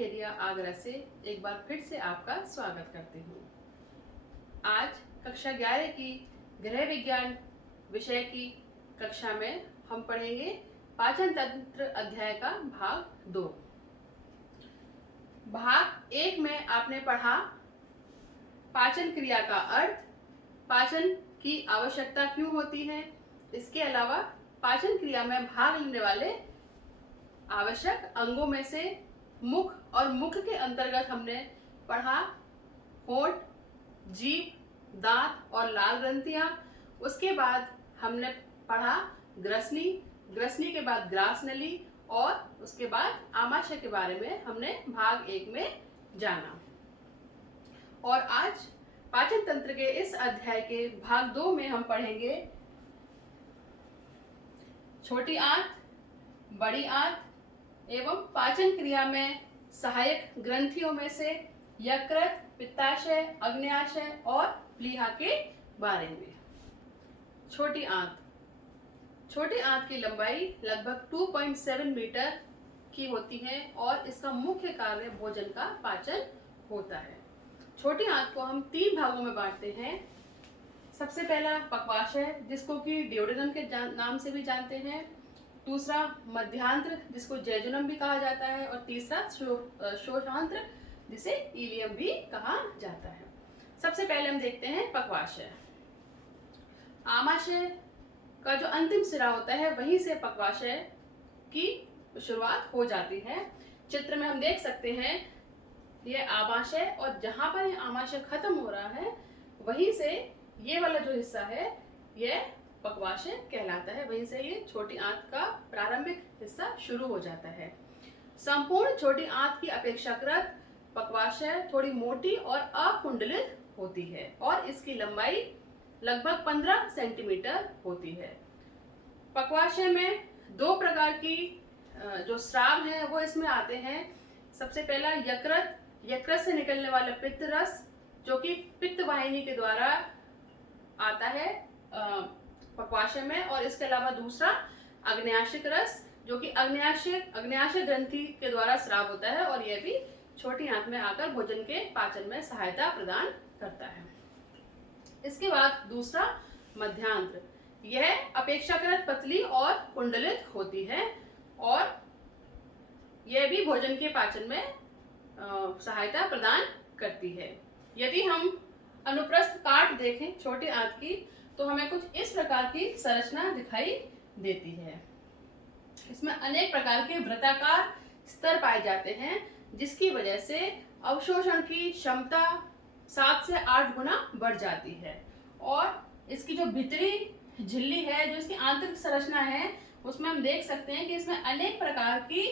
के एरिया आगरा से एक बार फिर से आपका स्वागत करती हूँ। आज कक्षा 11 की गृह विज्ञान विषय की कक्षा में हम पढ़ेंगे पाचन तंत्र अध्याय का भाग 2। भाग 1 में आपने पढ़ा पाचन क्रिया का अर्थ, पाचन की आवश्यकता क्यों होती है, इसके अलावा पाचन क्रिया में भाग लेने वाले आवश्यक अंगों में से मुख और मुख के अंतर्गत हमने पढ़ा होंठ, जीभ, दांत और लाल ग्रंथियां। उसके बाद हमने पढ़ा ग्रसनी, ग्रसनी के बाद ग्रास नली और उसके बाद आमाशय के बारे में हमने भाग 1 में जाना। और आज पाचन तंत्र के इस अध्याय के भाग 2 में हम पढ़ेंगे छोटी आंत, बड़ी आंत एवं पाचन क्रिया में सहायक ग्रंथियों में से यकृत, पित्ताशय, अग्न्याशय और प्लीहा के बारे में। छोटी आंत, छोटी आंत की लंबाई लगभग 2.7 मीटर की होती है और इसका मुख्य कार्य भोजन का पाचन होता है। छोटी आंत को हम 3 भागों में बांटते हैं। सबसे पहला पक्वाशय, जिसको कि ड्यूडेनम के नाम से भी जानते हैं। दूसरा मध्यांत्र, जिसको जैजुनम भी कहा जाता है। और तीसरा शोषांत्र, जिसे इलियम भी कहा जाता है। सबसे पहले हम देखते हैं पक्वाशय। आमाशय का जो अंतिम सिरा होता है वहीं से पक्वाशय की शुरुआत हो जाती है। चित्र में हम देख सकते हैं ये आमाशय, और जहां पर ये आमाशय खत्म हो रहा है वहीं से ये वाला जो हिस्सा है ये पक्वाशय कहलाता है। वहीं से ये छोटी आंत का प्रारंभिक हिस्सा शुरू हो जाता है। संपूर्ण छोटी आंत की अपेक्षाकृत पक्वाशय थोड़ी मोटी और अकुंडलित होती है और इसकी लंबाई लगभग 15 सेंटीमीटर होती है। पक्वाशय में 2 प्रकार की जो स्राव हैं वो इसमें आते हैं। सबसे पहला यकृत, यकृत से निकलने वाला पित्त रस, जो कि पित्त वाहिनी के द्वारा आता है पक्वाशय में। और इसके अलावा दूसरा अग्न्याशिक रस, जो कि अग्न्याशय ग्रंथि के द्वारा स्राव होता है और यह भी छोटी आंत में आकर भोजन के पाचन में सहायता प्रदान करता है। इसके बाद दूसरा मध्यांत्र, यह अपेक्षाकृत पतली और कुंडलित होती है और यह भी भोजन के पाचन में सहायता प्रदान करती है। यदि हम अनुप्रस्थ काट देखें छोटी आंत की तो हमें कुछ इस प्रकार की संरचना दिखाई देती है। इसमें अनेक प्रकार के वृत्ताकार स्तर पाए जाते हैं, जिसकी वजह से अवशोषण की क्षमता 7 से 8 गुना बढ़ जाती है। और इसकी जो भीतरी झिल्ली है, जो इसकी आंतरिक संरचना है, उसमें हम देख सकते हैं कि इसमें अनेक प्रकार की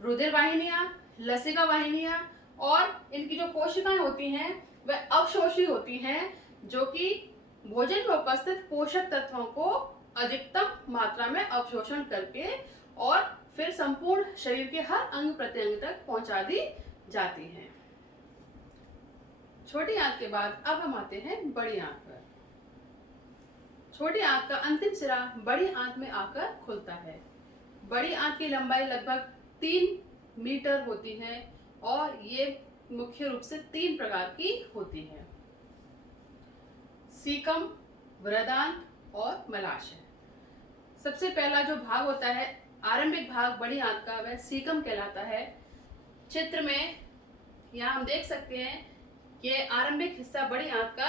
रुधिर वाहिनियां, लसिका वाहिनियां और इनकी जो कोशिकाएं होती हैं वह अवशोषी होती हैं, जो कि भोजन में उपस्थित पोषक तत्वों को अधिकतम मात्रा में अवशोषण करके और फिर संपूर्ण शरीर के हर अंग प्रत्यंग तक पहुंचा दी जाती हैं। छोटी आंत के बाद अब हम आते हैं बड़ी आंत पर। छोटी आंत का अंतिम सिरा बड़ी आंत में आकर खुलता है। बड़ी आंत की लंबाई लगभग 3 मीटर होती है और ये मुख्य रूप से 3 प्रकार की होती है: सीकम, बृहदांत और मलाशय। सबसे पहला जो भाग होता है, आरंभिक भाग बड़ी आंत का, वह सीकम कहलाता है। चित्र में यहाँ हम देख सकते हैं ये आरंभिक हिस्सा बड़ी आंत का,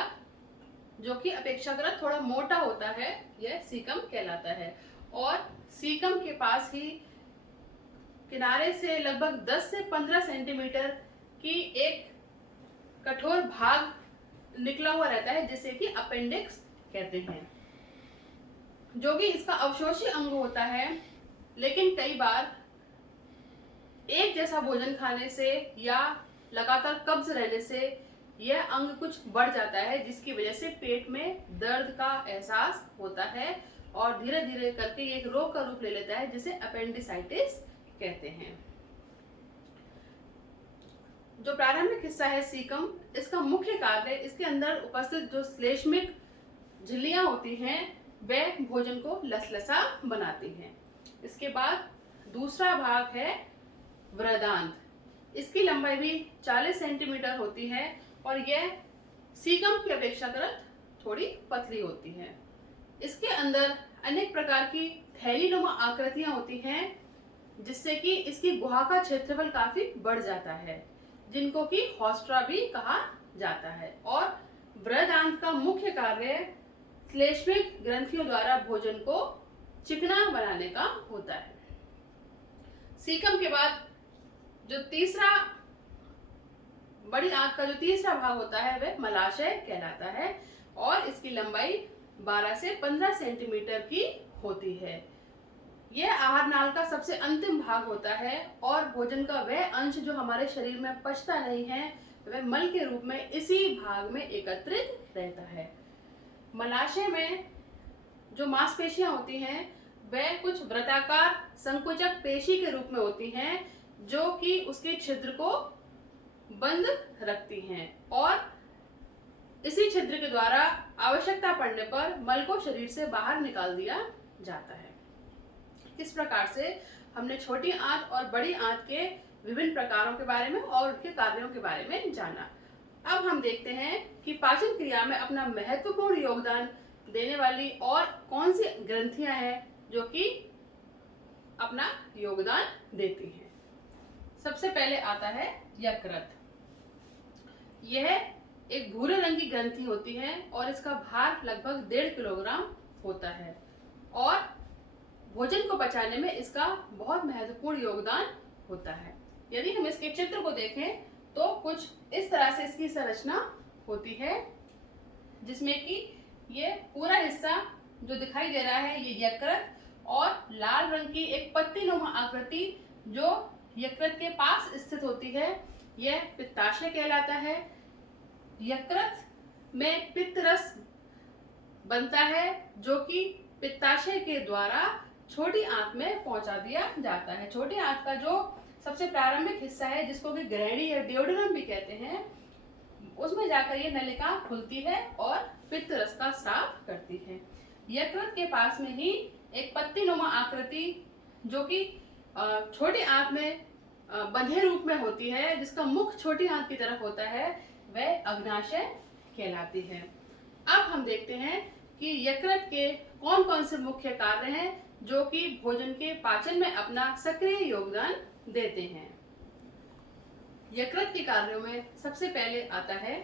जो कि अपेक्षाकृत थोड़ा मोटा होता है, यह सीकम कहलाता है। और सीकम के पास ही किनारे से लगभग 10 से 15 सेंटीमीटर की एक कठोर भाग निकला हुआ रहता है, जिसे कि अपेंडिक्स कहते हैं, जो कि इसका अवशोषी अंग होता है। लेकिन कई बार एक जैसा भोजन खाने से या लगातार कब्ज रहने से यह अंग कुछ बढ़ जाता है, जिसकी वजह से पेट में दर्द का एहसास होता है और धीरे धीरे करके ये एक रोग का रूप ले लेता है, जिसे अपेंडिसाइटिस कहते हैं। जो प्रारंभिक हिस्सा है सीकम, इसका मुख्य कार्य इसके अंदर उपस्थित जो श्लेष्मिक झिल्लियां होती हैं वह भोजन को लसलसा बनाती हैं। इसके बाद दूसरा भाग है बृहदांत। इसकी लंबाई भी 40 सेंटीमीटर होती है और यह सीकम की अपेक्षाकृत थोड़ी पतली होती है। इसके अंदर अनेक प्रकार की थैलीनुमा आकृतियां होती हैं, जिससे कि इसकी गुहा का क्षेत्रफल काफी बढ़ जाता है, जिनको कि हॉस्ट्रा भी कहा जाता है। और बृहदांत का मुख्य कार्य श्लेष्मिक ग्रंथियों द्वारा भोजन को चिकना बनाने का होता है। सीकम के बाद जो तीसरा बड़ी आंत का जो तीसरा भाग होता है वह मलाशय कहलाता है और इसकी लंबाई 12 से 15 सेंटीमीटर की होती है। यह आहार नाल का सबसे अंतिम भाग होता है और भोजन का वह अंश जो हमारे शरीर में पचता नहीं है वह मल के रूप में इसी भाग में एकत्रित रहता है। मलाशय में जो मांसपेशियां होती हैं वह कुछ वृत्ताकार संकुचक पेशी के रूप में होती हैं, जो कि उसके छिद्र को बंद रखती हैं और इसी छिद्र के द्वारा आवश्यकता पड़ने पर मल को शरीर से बाहर निकाल दिया जाता है। इस प्रकार से हमने छोटी आंत और बड़ी आंत के विभिन्न प्रकारों के बारे में और उनके कार्यों के बारे में जाना। अब हम देखते हैं कि पाचन क्रिया में अपना महत्वपूर्ण योगदान देने वाली और कौन सी ग्रंथियां हैं जो कि अपना योगदान देती हैं। सबसे पहले आता है यकृत। यह एक भूरे रंग की ग्रंथि होती है और इसका भार लगभग 1.5 किलोग्राम होता है और भोजन को पचाने में इसका बहुत महत्वपूर्ण योगदान होता है। यदि हम इसके चित्र को देखें तो कुछ इस तरह से इसकी संरचना होती है, जिसमें कि ये पूरा हिस्सा जो दिखाई दे रहा है ये यकृत और लाल रंग की एक पत्तीनुमा आकृति जो यकृत के पास स्थित होती है यह पित्ताशय कहलाता है। यकृत में पित्त रस बनता है जो कि पित्ताशय के द्वारा छोटी आंत में पहुंचा दिया जाता है। छोटी आंत का जो सबसे प्रारंभिक हिस्सा है जिसको कि ग्रहणी या डियोडिनम भी कहते हैं, उसमें जाकर ये नलिका खुलती है और पित्त रस का स्राव करती है। यकृत के पास में ही एक पत्तीनुमा आकृति जो कि छोटी आंत में बंधे रूप में होती है, जिसका मुख छोटी आंत की तरफ होता है, वह अग्नाशय कहलाती है। अब हम देखते हैं कि यकृत के कौन कौन से मुख्य कार्य हैं जो कि भोजन के पाचन में अपना सक्रिय योगदान देते हैं। यकृत के कार्यों में सबसे पहले आता है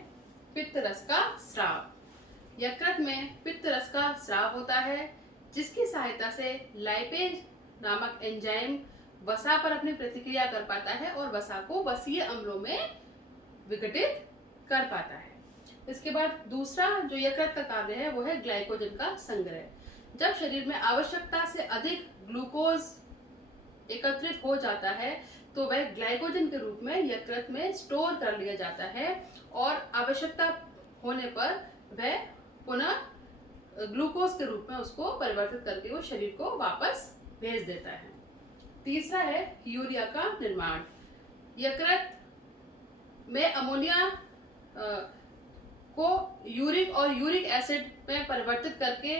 पित्त रस का स्राव। यकृत में पित्त रस का स्राव होता है, जिसकी सहायता से लाइपेज नामक एंजाइम वसा पर अपनी प्रतिक्रिया कर पाता है और वसा को वसीय अम्लों में विघटित कर पाता है। इसके बाद दूसरा जो यकृत का कार्य है वो है ग्लाइकोजन का संग्रह। जब शरीर में आवश्यकता से अधिक ग्लूकोज एकत्रित हो जाता है तो वह ग्लाइकोजन के रूप में यकृत में स्टोर कर लिया जाता है और आवश्यकता होने पर वह पुनः ग्लूकोज के रूप में उसको परिवर्तित करके वो शरीर को वापस भेज देता है। तीसरा है यूरिया का निर्माण। यकृत में अमोनिया को यूरिक और यूरिक एसिड में परिवर्तित करके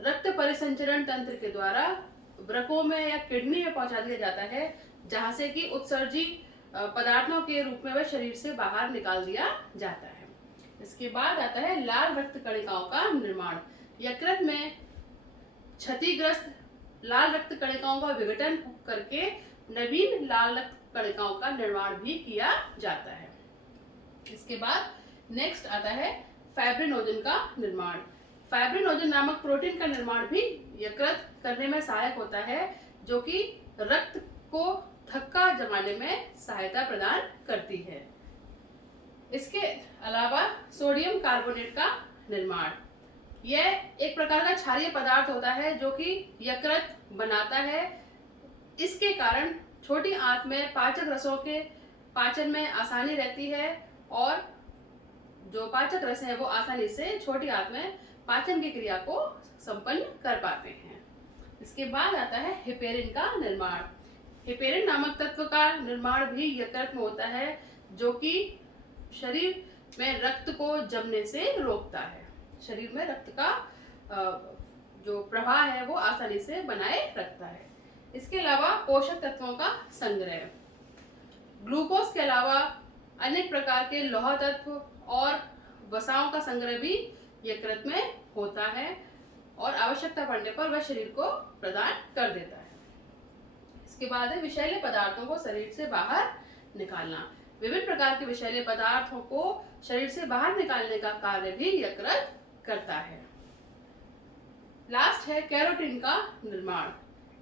रक्त परिसंचरण तंत्र के द्वारा वृकों में या किडनी में पहुंचा दिया जाता है, जहां से कि उत्सर्जी पदार्थों के रूप में वह शरीर से बाहर निकाल दिया जाता है। इसके बाद आता है लाल रक्त कणिकाओं का निर्माण। यकृत में क्षतिग्रस्त लाल रक्त कणिकाओं का विघटन करके नवीन लाल रक्त कणिकाओं का निर्माण भी किया जाता है। इसके बाद नेक्स्ट आता है फाइब्रिनोजन का निर्माण। फाइब्रिनोजन नामक प्रोटीन का निर्माण भी यकृत करने में सहायक होता है, जो कि रक्त को थक्का जमाने में सहायता प्रदान करती है। इसके अलावा सोडियम कार्बोनेट का निर्माण, यह एक प्रकार का क्षारीय पदार्थ होता है जो कि यकृत बनाता है। इसके कारण छोटी आंत में पाचक रसों के पाचन में आसानी रहती है और जो पाचक रस है वो आसानी से छोटी आंत में पाचन की क्रिया को संपन्न कर पाते हैं। इसके बाद आता है हेपेरिन का निर्माण। हेपेरिन नामक तत्व का निर्माण भी यकृत में होता है, जो कि शरीर में रक्त को जमने से रोकता है। शरीर में रक्त का जो प्रवाह है वो आसानी से बनाए रखता है। इसके अलावा पोषक तत्वों का संग्रह, ग्लूकोज के अलावा अनेक प्रकार के लौह तत्व और वसाओं का संग्रह भी यकृत में होता है और आवश्यकता पड़ने पर वह शरीर को प्रदान कर देता है। इसके बाद है विषैले पदार्थों को शरीर से बाहर निकालना। विभिन्न प्रकार के विषैले पदार्थों को शरीर से बाहर निकालने का कार्य भी यकृत करता है। लास्ट है कैरोटीन का निर्माण।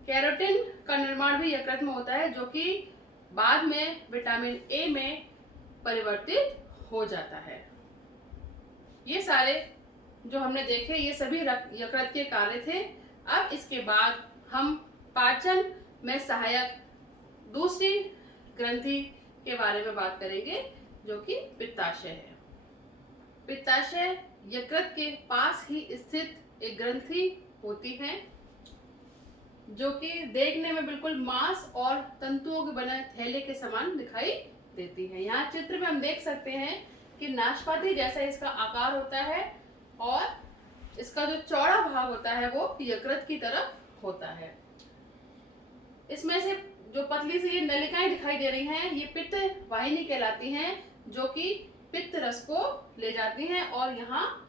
कैरोटीन का निर्माण भी यकृत में होता है, जो कि बाद में विटामिन ए में परिवर्तित हो जाता है। ये सारे जो हमने देखे ये सभी यकृत के कार्य थे। अब इसके बाद हम पाचन में सहायक दूसरी ग्रंथि के बारे में बात करेंगे, जो कि पित्ताशय है। पित्ताशय यकृत के पास ही स्थित एक ग्रंथि होती है, जो कि देखने में बिल्कुल मांस और तंतुओं के बने थैले के समान दिखाई देती है। यहाँ चित्र में हम देख सकते हैं कि नाशपाती जैसा इसका आकार होता है और इसका जो चौड़ा भाग होता है वो यकृत की तरफ होता है। इसमें से जो पतली सी ये नलिकाएं दिखाई दे रही हैं, ये पित्त वाहिनी कहलाती हैं, जो कि पित्त रस को ले जाती हैं और यहाँ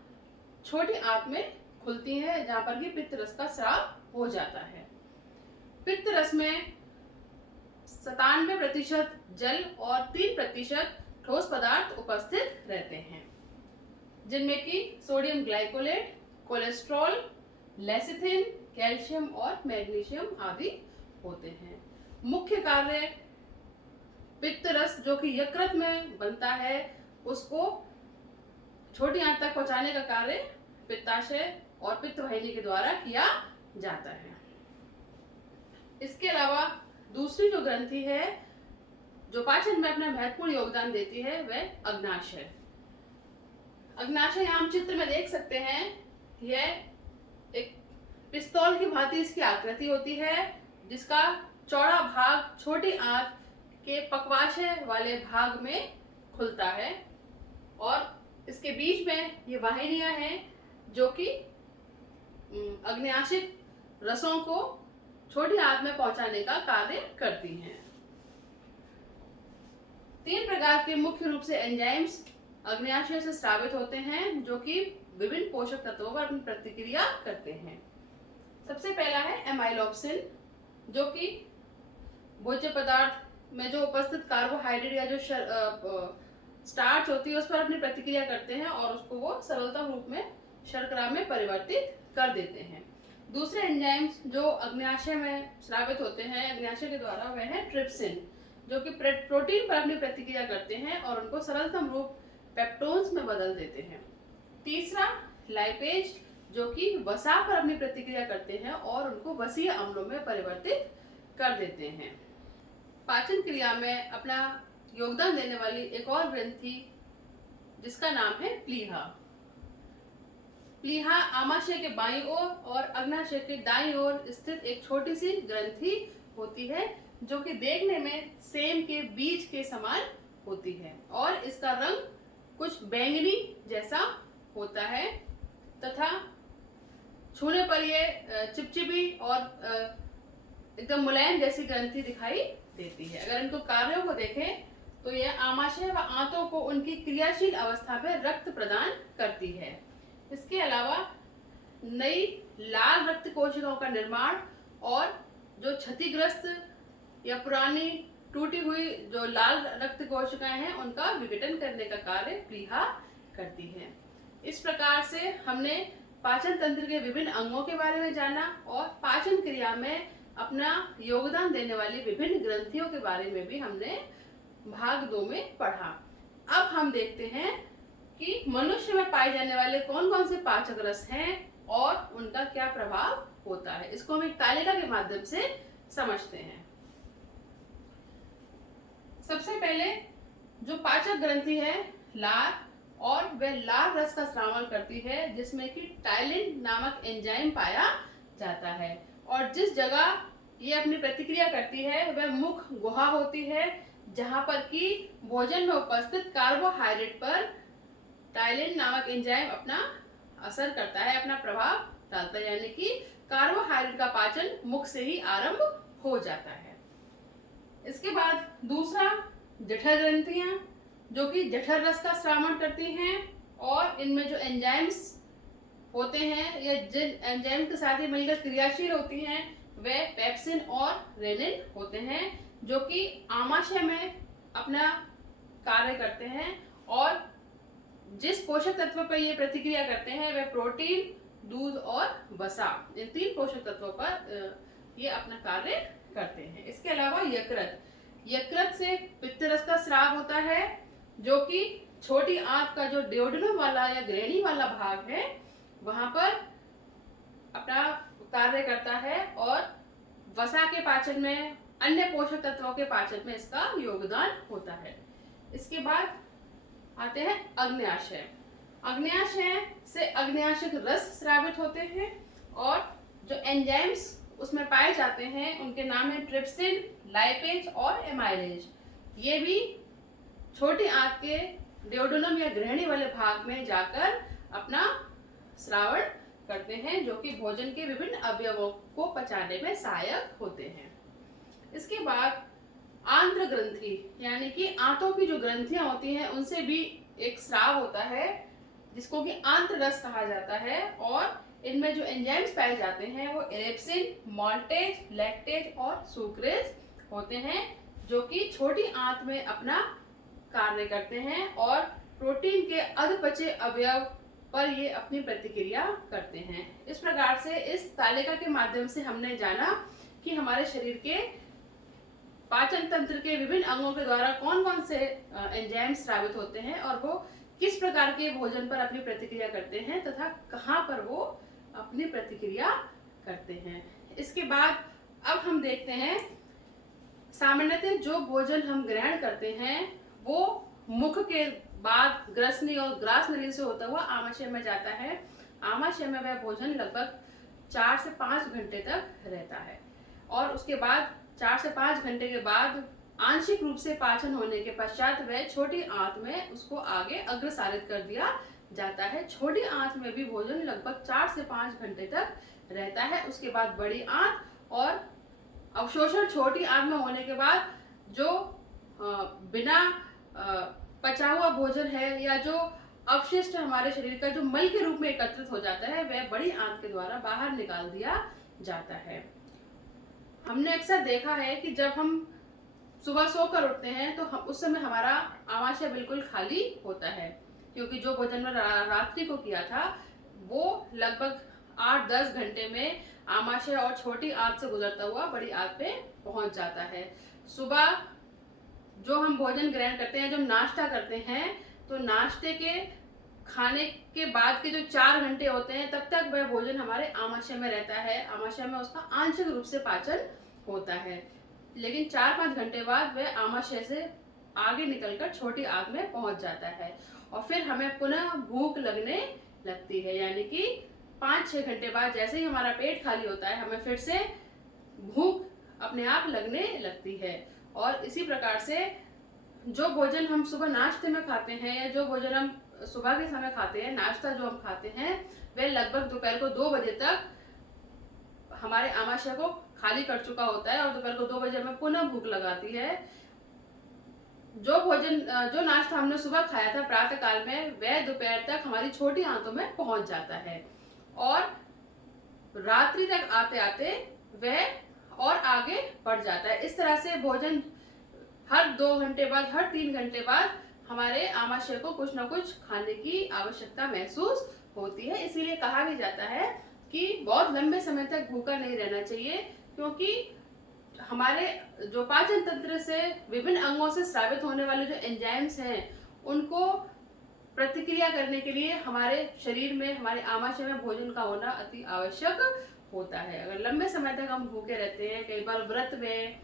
छोटी आंत में खुलती है, जहां पर कि पित्त रस का स्राव हो जाता है। पित्त रस में 97% जल और 3% ठोस पदार्थ उपस्थित रहते हैं, जिनमें कि sodium glycolate, cholesterol, lecithin, calcium और मैग्नीशियम आदि होते हैं। मुख्य कार्य पित्त रस जो कि यकृत में बनता है उसको छोटी आंत तक पहुंचाने का कार्य पित्ताशय और पित्त वाहिनी के द्वारा किया जाता है। इसके अलावा दूसरी जो ग्रंथि है जो पाचन में अपना महत्वपूर्ण योगदान देती है वह अग्नाशय। अग्नाशय यहाँ हम चित्र में देख सकते हैं, यह एक पिस्तौल की भांति इसकी आकृति होती है, जिसका चौड़ा भाग छोटी आंत के पक्वाशय वाले भाग में खुलता है और इसके बीच में ये वाहिनियां हैं जो कि अग्न्याशय रसों को छोटी आंत में पहुंचाने का कार्य करती हैं। 3 प्रकार के मुख्य रूप से एंजाइम्स अग्न्याशय से स्रावित होते हैं, जो कि विभिन्न पोषक तत्वों पर अपनी प्रतिक्रिया करते हैं। सबसे पहला है एमाइलोप्सिन, जो कि भोज्य पदार्थ में जो उपस्थित कार्बोहाइड्रेट या जो स्टार्च होती है उस पर अपनी प्रतिक्रिया करते हैं और उसको वो सरलतम रूप में शर्करा में परिवर्तित कर देते हैं। दूसरे एंजाइम्स जो अग्न्याशय में स्रावित होते हैं अग्न्याशय के द्वारा, वह है ट्रिप्सिन, जो कि प्रोटीन पर अपनी प्रतिक्रिया करते हैं और उनको सरलतम रूप पेप्टोन्स में बदल देते हैं। तीसरा लाइपेज, जो कि वसा पर अपनी प्रतिक्रिया करते हैं और उनको वसीय अम्लों में परिवर्तित कर देते हैं। पाचन क्रिया में अपना योगदान देने वाली एक और ग्रंथि जिसका नाम है प्लीहा। प्लीहा आमाशय के बाईं ओर और अग्नाशय के दाईं ओर स्थित एक छोटी सी ग्रंथि होती है, जो कि देखने में सेम के बीज के समान होती है और इसका रंग कुछ बैंगनी जैसा होता है तथा छूने पर यह चिपचिपी और एकदम मुलायम जैसी ग्रंथि दिखाई देती है। अगर इनको कार्यों को देखें तो यह आमाशय व आंतों को उनकी क्रियाशील अवस्था में रक्त प्रदान करती है। इसके अलावा नई लाल रक्त कोशिकाओं का निर्माण और जो क्षतिग्रस्त या पुरानी टूटी हुई जो लाल रक्त कोशिकाएं हैं उनका विघटन करने का कार्य प्लीहा करती है। इस प्रकार से हमने पाचन तंत्र के विभिन्न अंगों के बारे में जाना और पाचन क्रिया में अपना योगदान देने वाली विभिन्न ग्रंथियों के बारे में भी हमने भाग 2 में पढ़ा। अब हम देखते हैं कि मनुष्य में पाए जाने वाले कौन कौन से पाचक रस हैं और उनका क्या प्रभाव होता है। इसको हम एक तालिका के माध्यम से समझते हैं। सबसे पहले जो पाचक ग्रंथि है लार, और वह लार रस का स्रावन करती है जिसमें कि टाइलिन नामक एंजाइम पाया जाता है और जिस जगह ये अपनी प्रतिक्रिया करती है वह मुख गुहा होती है, जहां पर कि भोजन में उपस्थित कार्बोहाइड्रेट पर टाइलिन नामक एंजाइम अपना असर करता है, अपना प्रभाव डालता है, यानी कि कार्बोहाइड्रेट का पाचन मुख से ही आरंभ हो जाता है। इसके बाद दूसरा जठर ग्रंथियां जो कि जठर रस का स्रावण करती हैं, और इनमें जो एंजाइम्स होते हैं या जिन एंजाइम के साथ ही मिलकर क्रियाशील होती हैं वे पेप्सिन और रेनिन होते हैं, जो कि आमाशय में अपना कार्य करते हैं। और जिस पोषक तत्व पर ये प्रतिक्रिया करते हैं वे प्रोटीन, दूध और वसा, इन 3 पोषक तत्वों पर ये अपना कार्य करते हैं। इसके अलावा यकृत से पित्त रस का स्राव होता है, जो कि छोटी आंत का जो डियोडेनम वाला या ग्रहणी वाला भाग है वहां पर अपना कार्य करता है, और वसा के पाचन में, अन्य पोषक तत्वों के पाचन में इसका योगदान होता है। इसके बाद आते हैं अग्न्याशय। अग्न्याशय से अग्न्याशक रस स्रावित होते हैं, और जो एंजाइम्स उसमें पाए जाते हैं उनके नाम है ट्रिप्सिन, लाइपेज और एमाइलेज। ये भी छोटी आंत के डियोडेनम या ग्रहणी वाले भाग में जाकर अपना श्रावण करते हैं, जो कि भोजन के विभिन्न अवयवों को पचाने में सहायक होते हैं। इसके बाद आंत्र ग्रंथि, यानी कि आंतों की जो ग्रंथियां होती हैं उनसे भी एक स्राव होता है, जिसको कि आंत्र रस कहा जाता है, और इनमें जो एंजाइम्स पाए जाते हैं वो एरेप्सिन, मॉल्टेज, लैक्टेज और सुक्रेज होते हैं, जो कि छोटी आंत में अपना कार्य करते हैं, और प्रोटीन के अधपचे अवयव पर ये अपनी प्रतिक्रिया करते हैं। इस प्रकार से इस तालिका के माध्यम से हमने जाना कि हमारे शरीर के पाचन तंत्र के विभिन्न अंगों के द्वारा कौन कौन से एंजाइम स्रावित होते हैं, और वो किस प्रकार के भोजन पर अपनी प्रतिक्रिया करते हैं तथा कहाँ पर वो अपनी प्रतिक्रिया करते हैं। इसके बाद अब हम देखते हैं सामान्यतः जो भोजन हम ग्रहण करते हैं वो मुख के बाद ग्रसनी और ग्रास नली से होता हुआ आमाशय में जाता है। आमाशय में वह भोजन लगभग 4 से 5 घंटे तक रहता है, और उसके बाद 4 से 5 घंटे के बाद आंशिक रूप से पाचन होने के पश्चात वह छोटी आंत में उसको आगे अग्रसारित कर दिया जाता है। छोटी आंत में भी भोजन लगभग 4 से 5 घंटे तक रहता है। उसके बाद बड़ी आंत, और अवशोषण छोटी आंत में होने के बाद जो बिना पचा हुआ भोजन है या जो अवशिष्ट हमारे शरीर का जो मल के रूप में एकत्रित हो जाता है वह बड़ी आंत के द्वारा बाहर निकाल दिया जाता है। हमने अक्सर देखा है कि जब हम सुबह सोकर उठते हैं तो उस समय हमारा आमाशय बिल्कुल खाली होता है, क्योंकि जो भोजन में रात्रि को किया था वो लगभग 8-10 घंटे में आमाशय और छोटी आंत से गुजरता हुआ बड़ी आंत पे पहुंच जाता है। सुबह जो हम भोजन ग्रहण करते हैं, जब नाश्ता करते हैं, तो नाश्ते के खाने के बाद के जो 4 घंटे होते हैं तब तक वह भोजन हमारे आमाशय में रहता है। आमाशय में उसका आंशिक रूप से पाचन होता है, लेकिन 4-5 घंटे बाद वह आमाशय से आगे निकलकर छोटी आंत में पहुंच जाता है, और फिर हमें पुनः भूख लगने लगती है। यानी कि 5-6 घंटे बाद जैसे ही हमारा पेट खाली होता है हमें फिर से भूख अपने आप लगने लगती है। और इसी प्रकार से जो भोजन हम सुबह नाश्ते में खाते हैं या जो भोजन हम सुबह के समय खाते हैं, नाश्ता जो हम खाते हैं, वह लगभग दोपहर को 2 बजे तक हमारे आमाशय को खाली कर चुका होता है, और दोपहर को 2 बजे हमें पुनः भूख लगाती है। जो नाश्ता हमने सुबह खाया था प्रातः काल में, वह दोपहर तक हमारी छोटी आंतों में पहुंच जाता है, और रात्रि तक आते आते वह और आगे बढ़ जाता है। इस तरह से भोजन हर 2 घंटे बाद, हर 3 घंटे बाद हमारे आमाशय को कुछ न कुछ खाने की आवश्यकता महसूस होती है। इसीलिए कहा भी जाता है कि बहुत लंबे समय तक भूखा नहीं रहना चाहिए, क्योंकि हमारे जो पाचन तंत्र से विभिन्न अंगों से स्रावित होने वाले जो एंजाइम्स हैं उनको प्रतिक्रिया करने के लिए हमारे शरीर में, हमारे आमाशय में भोजन का होना अति आवश्यक होता है। अगर लंबे समय तक हम भूखे रहते हैं, कई बार व्रत में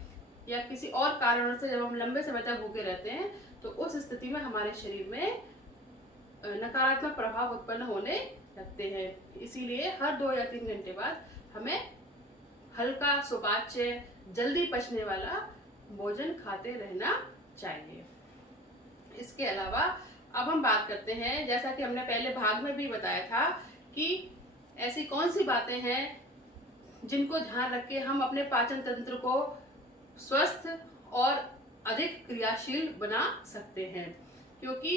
या किसी और कारणों से जब हम लंबे समय तक भूखे रहते हैं, तो उस स्थिति में हमारे शरीर में नकारात्मक प्रभाव उत्पन्न होने लगते हैं। इसीलिए हर 2 या 3 घंटे बाद हमें हल्का, सुपाच्य, जल्दी पचने वाला भोजन खाते रहना चाहिए। इसके अलावा अब हम बात करते हैं, जैसा कि हमने पहले भाग में भी बताया था, कि ऐसी कौन सी बातें हैं जिनको ध्यान रख के हम अपने पाचन तंत्र को स्वस्थ और अधिक क्रियाशील बना सकते हैं। क्योंकि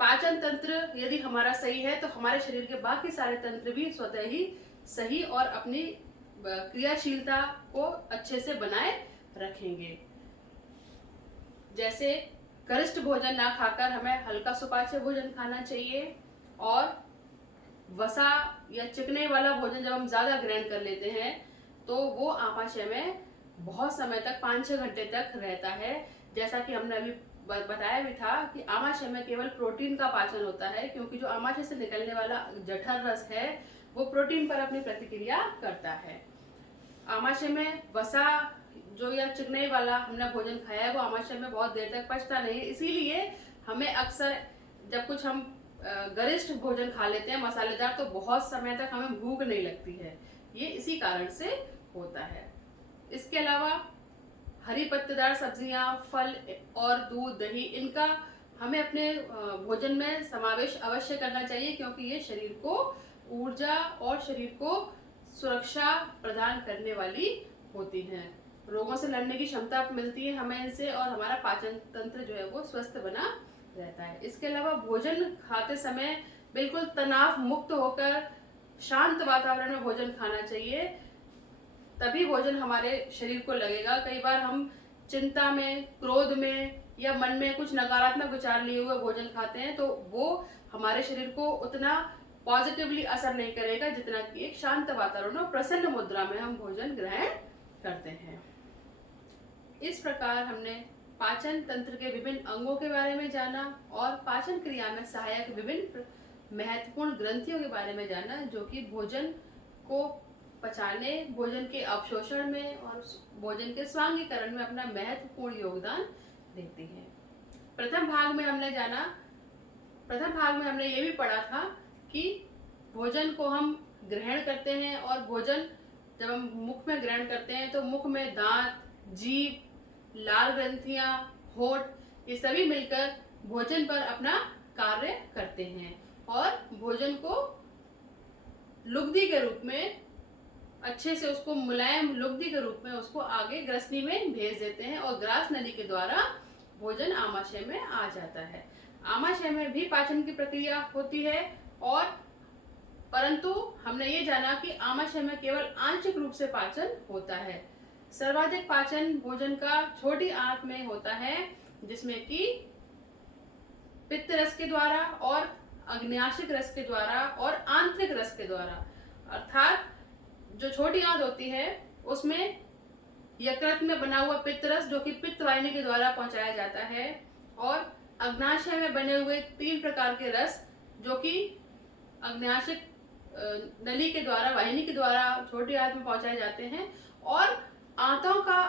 पाचन तंत्र यदि हमारा सही है तो हमारे शरीर के बाकी सारे तंत्र भी स्वतः ही सही और अपनी क्रियाशीलता को अच्छे से बनाए रखेंगे। जैसे गरिष्ठ भोजन ना खाकर हमें हल्का सुपाच्य भोजन खाना चाहिए, और वसा या चिकने वाला भोजन जब हम ज्यादा ग्रहण कर लेते हैं तो वो आमाशय में बहुत समय तक 5-6 घंटे तक रहता है। जैसा कि हमने अभी बताया भी था कि आमाशय में केवल प्रोटीन का पाचन होता है, क्योंकि जो आमाशय से निकलने वाला जठर रस है वो प्रोटीन पर अपनी प्रतिक्रिया करता है। आमाशय में वसा जो या चिकनाई वाला हमने भोजन खाया है वो आमाशय में बहुत देर तक पचता नहीं है। इसीलिए हमें अक्सर जब कुछ हम गरिष्ठ भोजन खा लेते हैं मसालेदार, तो बहुत समय तक हमें भूख नहीं लगती है। ये इसी कारण से होता है। इसके अलावा हरी पत्तेदार सब्जियां, फल और दूध, दही, इनका हमें अपने भोजन में समावेश अवश्य करना चाहिए, क्योंकि ये शरीर को ऊर्जा और शरीर को सुरक्षा प्रदान करने वाली होती हैं। रोगों से लड़ने की क्षमता मिलती है हमें इनसे, और हमारा पाचन तंत्र जो है वो स्वस्थ बना रहता है। इसके अलावा भोजन खाते समय बिल्कुल तनाव मुक्त होकर शांत वातावरण में भोजन खाना चाहिए, तभी भोजन हमारे शरीर को लगेगा। कई बार हम चिंता में, क्रोध में या मन में कुछ नकारात्मक विचार लिए हुए भोजन खाते हैं तो वो हमारे शरीर को उतना पॉजिटिवली असर नहीं करेगा जितना कि एक शांत वातावरण और प्रसन्न मुद्रा में हम भोजन ग्रहण करते हैं। इस प्रकार हमने पाचन तंत्र के विभिन्न अंगों के बारे में जाना और पाचन क्रिया में सहायक विभिन्न महत्वपूर्ण ग्रंथियों के बारे में जाना, जो कि भोजन को पचाने, भोजन के अवशोषण में और भोजन के स्वांगीकरण में अपना महत्वपूर्ण योगदान देती हैं। प्रथम भाग में हमने ये भी पढ़ा था कि भोजन को हम ग्रहण करते हैं, और भोजन जब हम मुख में ग्रहण करते हैं तो मुख में दांत, जीभ, लाल ग्रंथियां, होठ, ये सभी मिलकर भोजन पर अपना कार्य करते हैं और भोजन को लुगदी के रूप में अच्छे से उसको मुलायम लुगदी के रूप में उसको आगे ग्रसनी में भेज देते हैं, और ग्रास नली के द्वारा भोजन आमाशय में आ जाता है। आमाशय में भी पाचन की प्रक्रिया होती है, और परंतु हमने ये जाना कि आमाशय में केवल आंशिक रूप से पाचन होता है। सर्वाधिक पाचन भोजन का छोटी आंत में होता है, जिसमें कि पित्त रस के द्वारा और अग्न्याशिक रस के द्वारा और आंतरिक रस के द्वारा। अर्थात जो छोटी आंत होती है उसमें यकृत में बना हुआ पित्त रस जो कि पित्त वाहिनी के द्वारा पहुंचाया जाता है, और अग्नाशय में बने हुए 3 प्रकार के रस जो कि अग्न्याशिक नली के द्वारा, वाहिनी के द्वारा छोटी आंत में पहुंचाए जाते हैं। और आंतों का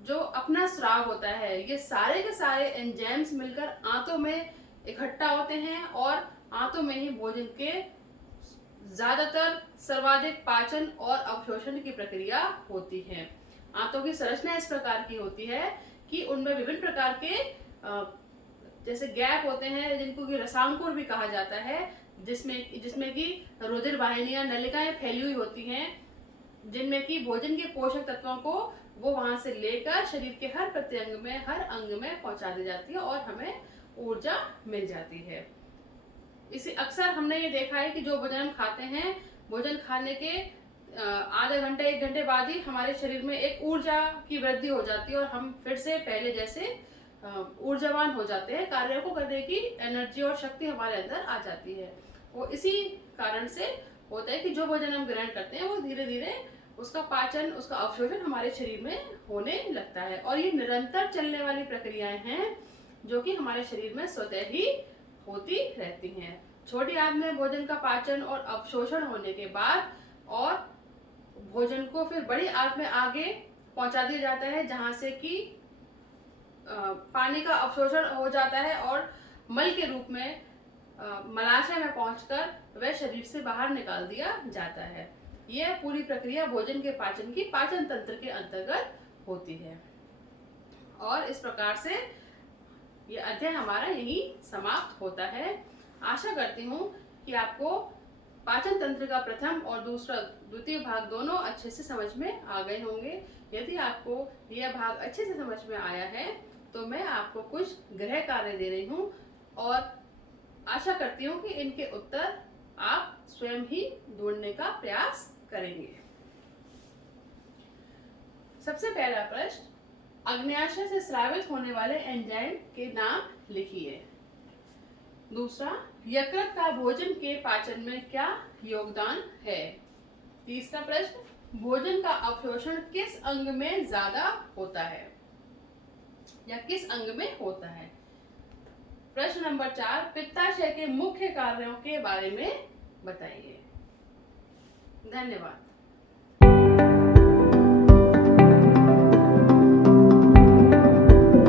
जो अपना स्राव होता है, ये सारे के सारे एंजाइम्स मिलकर आंतों में इकट्ठा होते हैं, और आंतों में ही भोजन के ज्यादातर सर्वाधिक पाचन और अवशोषण की प्रक्रिया होती है। आंतों की संरचना इस प्रकार की होती है कि उनमें विभिन्न प्रकार के जैसे गैप होते हैं, जिनको कि रसांकुर भी कहा जाता है, जिसमें कि रुधिर वाहिनियां, नलिकाएं फैली हुई होती हैं, जिनमें कि भोजन के पोषक तत्वों को वो वहां से लेकर शरीर के हर प्रत्यंग में, हर अंग में पहुंचा दी जाती है और हमें ऊर्जा मिल जाती है। इसे अक्सर हमने ये देखा है कि जो भोजन हम खाते हैं, भोजन खाने के आधा घंटे 1 घंटे बाद ही हमारे शरीर में एक ऊर्जा की वृद्धि हो जाती है और हम फिर से पहले जैसे ऊर्जावान हो जाते हैं। कार्यों को करने की एनर्जी और शक्ति हमारे अंदर आ जाती है। वो इसी कारण से होता है कि जो भोजन हम ग्रहण करते हैं वो धीरे धीरे उसका पाचन, उसका अवशोषण हमारे शरीर में होने लगता है, और ये निरंतर चलने वाली प्रक्रियाएं हैं जो कि हमारे शरीर में स्वतः ही होती रहती हैं। छोटी आंत में भोजन का पाचन और अवशोषण होने के बाद और भोजन को फिर बड़ी आंत में आगे पहुंचा दिया जाता है, जहां से कि पानी का अवशोषण हो जाता है और मल के रूप में मलाशय में पहुंचकर वह शरीर से बाहर निकाल दिया जाता है। यह पूरी प्रक्रिया भोजन के पाचन की पाचन तंत्र के अंतर्गत होती है। और इस प्रकार से यह अध्याय हमारा यही समाप्त होता है। आशा करती हूँ कि आपको पाचन तंत्र का प्रथम और दूसरा द्वितीय भाग दोनों अच्छे से समझ में आ गए होंगे। यदि आपको यह भाग अच्छे से समझ में आया है तो मैं आपको कुछ गृह कार्य दे रही हूँ और आशा करती हूँ कि इनके उत्तर आप स्वयं ही ढूंढने का प्रयास करेंगे। सबसे पहला प्रश्न, अग्न्याशय से स्रावित होने वाले एंजाइम के नाम लिखिए। दूसरा, यकृत का भोजन के पाचन में क्या योगदान है। तीसरा प्रश्न, भोजन का अवशोषण किस अंग में ज्यादा होता है या किस अंग में होता है। प्रश्न नंबर 4, पित्ताशय के मुख्य कार्यों के बारे में बताइए। धन्यवाद।